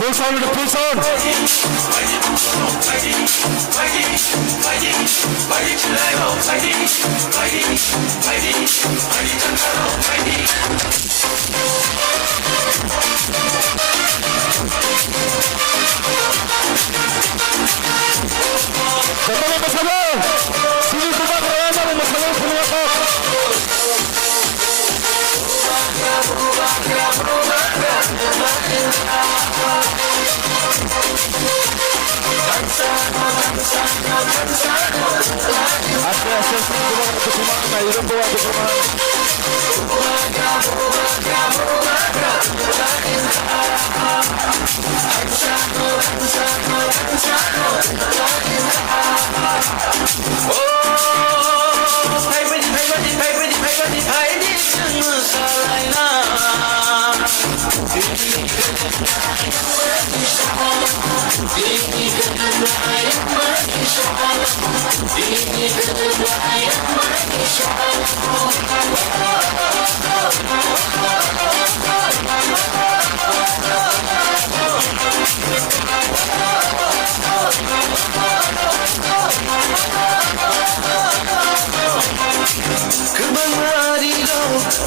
Pull sound, pull sound. Bersama Embajador, sini kita berada di Embajador Purwakarta.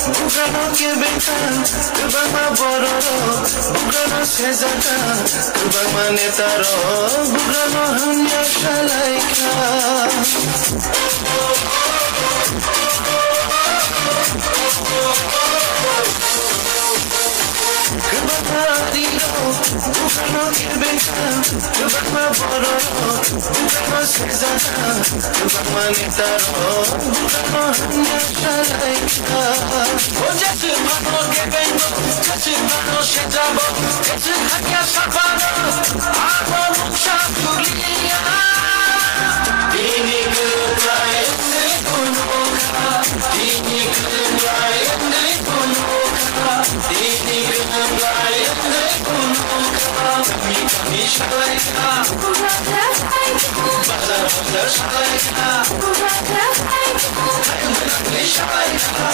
Bugano ke beta, kubama bororo, bugano sezata, kubama netaro, bugano hanya shalaika. Bugano ke beta, kubama bororo, bugano sezata, kubama netaro, bugano hanya shalaika. Just a bento, just a shejabo, just a hanya sapano, amo muchachulia. Dini kurai kunuka, dini kurai kunuka, dini kurai kunuka. Kami kami shalaika, bata bata shalaika, kami shalaika.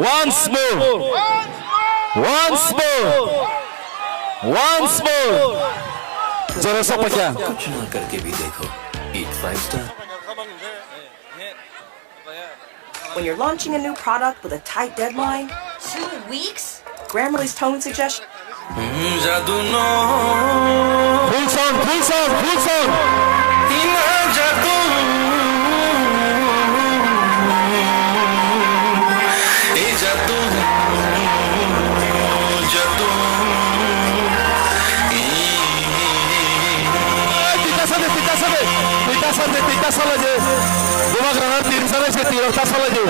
Once more. Once more. Once more. जरा सा पक्या कुछ ना करके भी देखो 8 5 star When you're launching a new product with a tight deadline, 2 weeks? Grammarly's tone suggestion. Full sound, full sound, full sound. Tita salah je, gua granat tiro salah je, tiro tas salah je,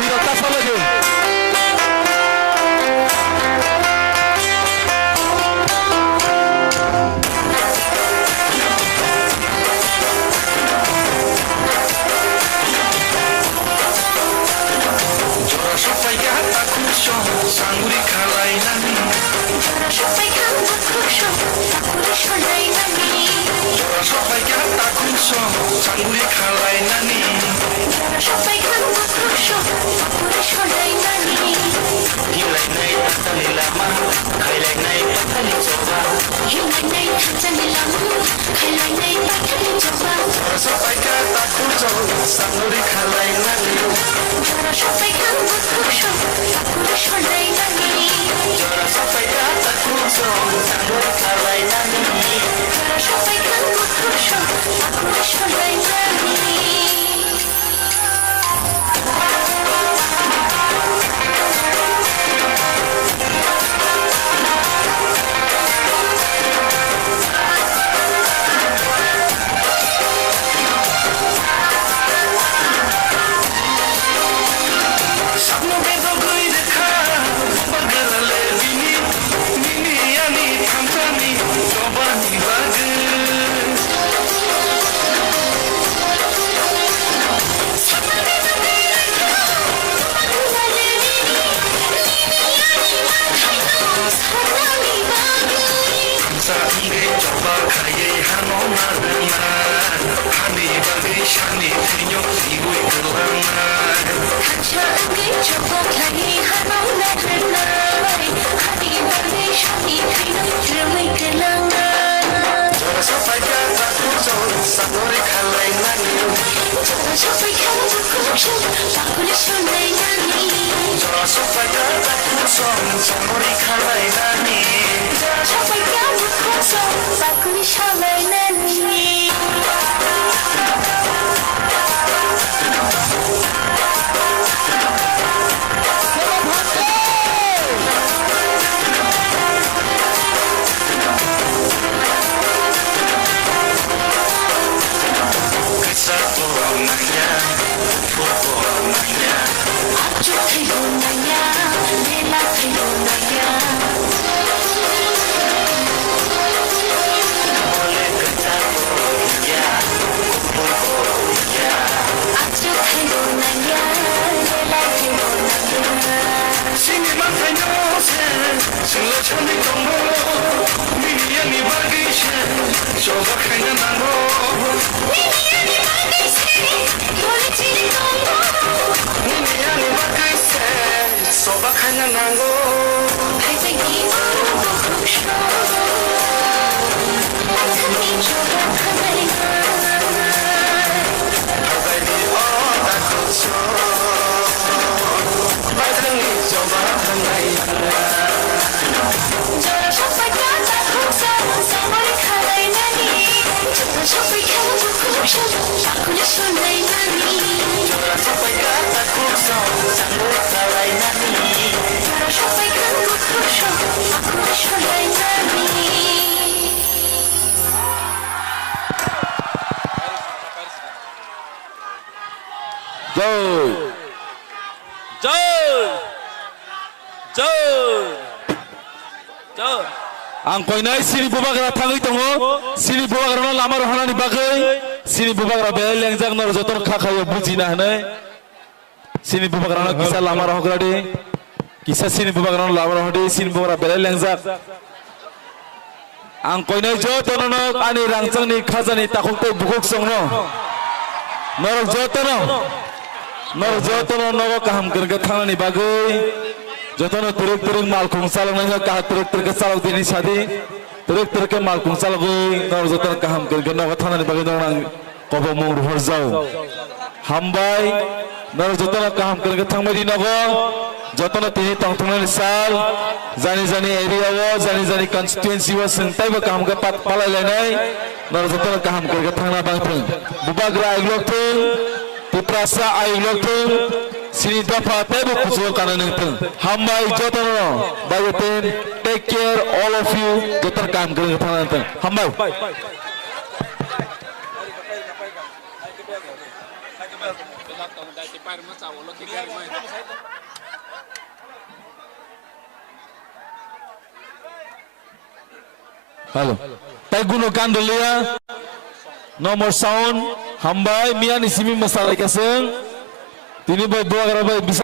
tiro tas salah je. Jora sampai kata kusyo, sangguri kalai nani. Jora sampai kata kusyo, sangguri kalai nani. Jora sampai kata kusyo, sangguri kalai nani. Jora sampai kata kusyo, sangguri kalai nani. Hilai nai tali lama, hilai nai tali coba. Hilai nai tali lama, hilai nai tali coba. Jora sampai kata kusyo, sangguri kalai nani. Jora sampai kata kusyo, sangguri kalai nani. Jora sampai kata kusyo, sangguri kalai nani. Jora sampai kata kusyo, sangguri kalai nani. Ang koinai sini bubagra tangi tongo sini bubagra no lamar hanani bagai sini bubagra bel yang jang nor jotor khakhayo bujina hanai sini bubagra no kisa lamar hograde kisa sini bubagra no lamar hodi sini bubagra bel yang jak ang koinai jotor no ani rangchang ni khajani takokte bukok songno nor jotor no kaham gerge thangani bagai jotono turuk mal kungsal nang ka turuk ke salak dini sadi turuk ke mal kungsal goi nor jotono kaham ke no thana ni bagi nang kobo mung horjau hambai naro jotona kaham kerja thangmai di nago jotona tini tangtungan sal jani area wo jani constituency wo sengtai ba kaham ka pat palai lenai naro jotona kaham kerja thangna bang thung bubagra aiglok thung tiprasa aiglok thung sini dafa tebo kuso kana nang thung hambai jotona bayoten take care all of you jotona kaham kerja thangna thung hambai halo tay gunakan dulu ya nomor sound hambai mian isimi masalah kaseng tini buat dua bisa